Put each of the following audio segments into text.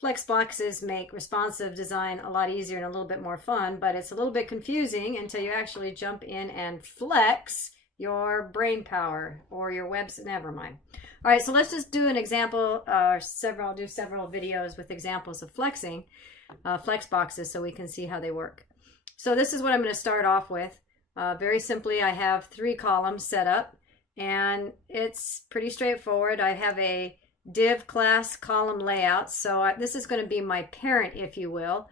Flex boxes make responsive design a lot easier and a little bit more fun, but it's a little bit confusing until you actually jump in and flex your brain power or your webs. Never mind. All right, so let's just do an example. I'll do several videos with examples of flexing flex boxes so we can see how they work. So this is what I'm going to start off with. Very simply, I have 3 columns set up, and it's pretty straightforward. I have a div class column layout, so this is going to be my parent, if you will.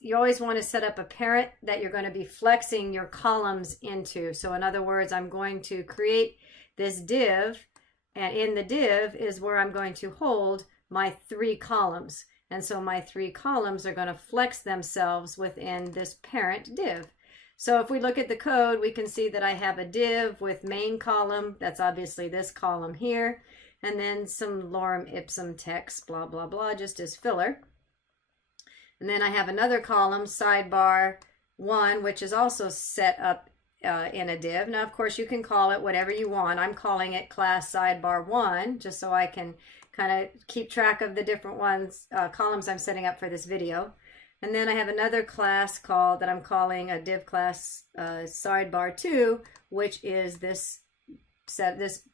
You always want to set up a parent that you're going to be flexing your columns into. So in other words, I'm going to create this div, and in the div is where I'm going to hold my 3 columns. And so my 3 columns are going to flex themselves within this parent div. So if we look at the code, we can see that I have a div with main column. That's obviously this column here. And then some lorem ipsum text, blah, blah, blah, just as filler. And then I have another column, sidebar 1, which is also set up in a div. Now, of course, you can call it whatever you want. I'm calling it class sidebar 1, just so I can kind of keep track of the different columns I'm setting up for this video. And then I have another class that I'm calling a div class sidebar 2, which is this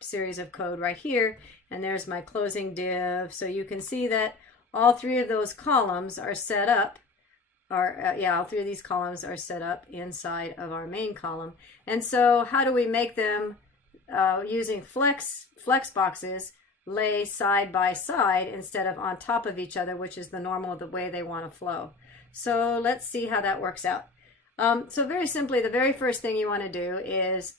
series of code right here. And there's my closing div. So you can see that all 3 of those columns are set up, all 3 of these columns are set up inside of our main column. And so how do we make them using flex boxes lay side by side instead of on top of each other, which is the way they want to flow. So let's see how that works out. So very simply, the very first thing you want to do is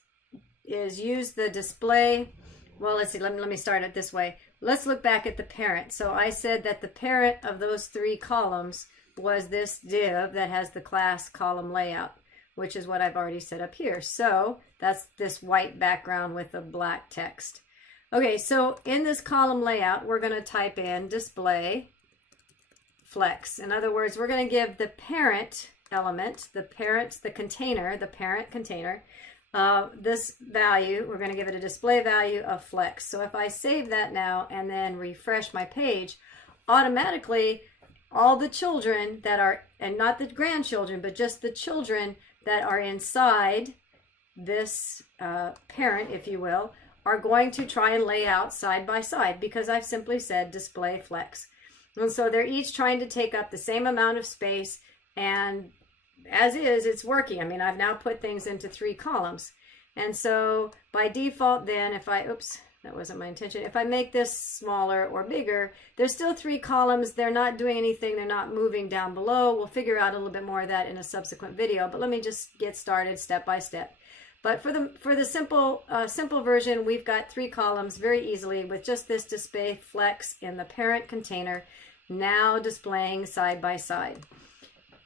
use the display. Well, let's see, let me start it this way. Let's look back at the parent. So I said that the parent of those 3 columns was this div that has the class column layout, which is what I've already set up here. So that's this white background with the black text. Okay, so in this column layout, we're going to type in display flex. In other words, we're going to give the parent element, the parent container, this value. We're going to give it a display value of flex. So if I save that now and then refresh my page, automatically all the children that are, and not the grandchildren, but just the children that are inside this parent, if you will, are going to try and lay out side by side because I've simply said display flex. And so they're each trying to take up the same amount of space, and as is, it's working. I mean, I've now put things into 3 columns. And so by default then, oops, that wasn't my intention. If I make this smaller or bigger, there's still 3 columns. They're not doing anything. They're not moving down below. We'll figure out a little bit more of that in a subsequent video, but let me just get started step by step. But for the simple version, we've got 3 columns very easily with just this display flex in the parent container, now displaying side by side.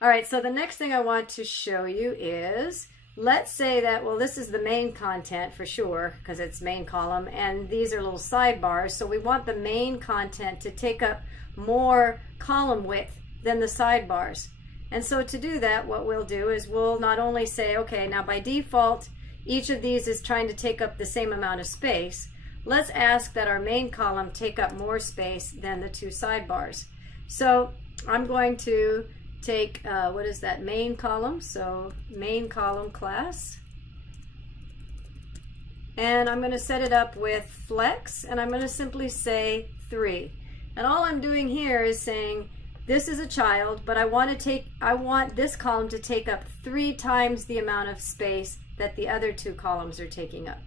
All right, so the next thing I want to show you is, let's say that, well, this is the main content for sure, because it's main column, and these are little sidebars, so we want the main content to take up more column width than the sidebars. And so to do that, what we'll do is we'll not only say, okay, now by default, each of these is trying to take up the same amount of space. Let's ask that our main column take up more space than the 2 sidebars. So I'm going to take, what is that, main column? So main column class. And I'm going to set it up with flex, and I'm going to simply say 3. And all I'm doing here is saying, this is a child, but I want this column to take up 3 times the amount of space that the other 2 columns are taking up.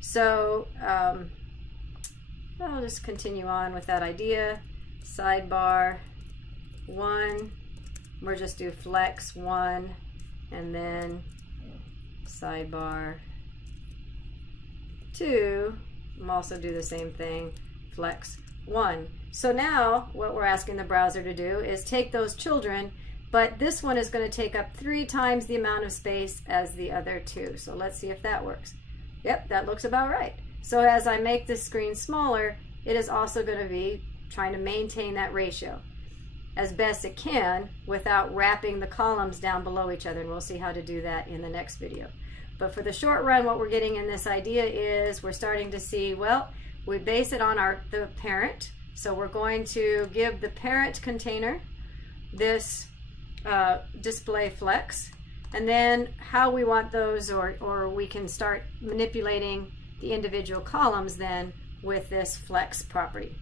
So I'll just continue on with that idea. Sidebar 1, we'll just do flex 1, and then sidebar 2, I'll also do the same thing, flex 1. So now what we're asking the browser to do is take those children, but this one is going to take up 3 times the amount of space as the other 2. So let's see if that works. Yep, that looks about right. So as I make this screen smaller, it is also going to be trying to maintain that ratio as best it can without wrapping the columns down below each other, and we'll see how to do that in the next video. But for the short run, what we're getting in this idea is we're starting to see, well, we base it on the parent, So we're going to give the parent container this display flex, and then how we want those, or we can start manipulating the individual columns then with this flex property.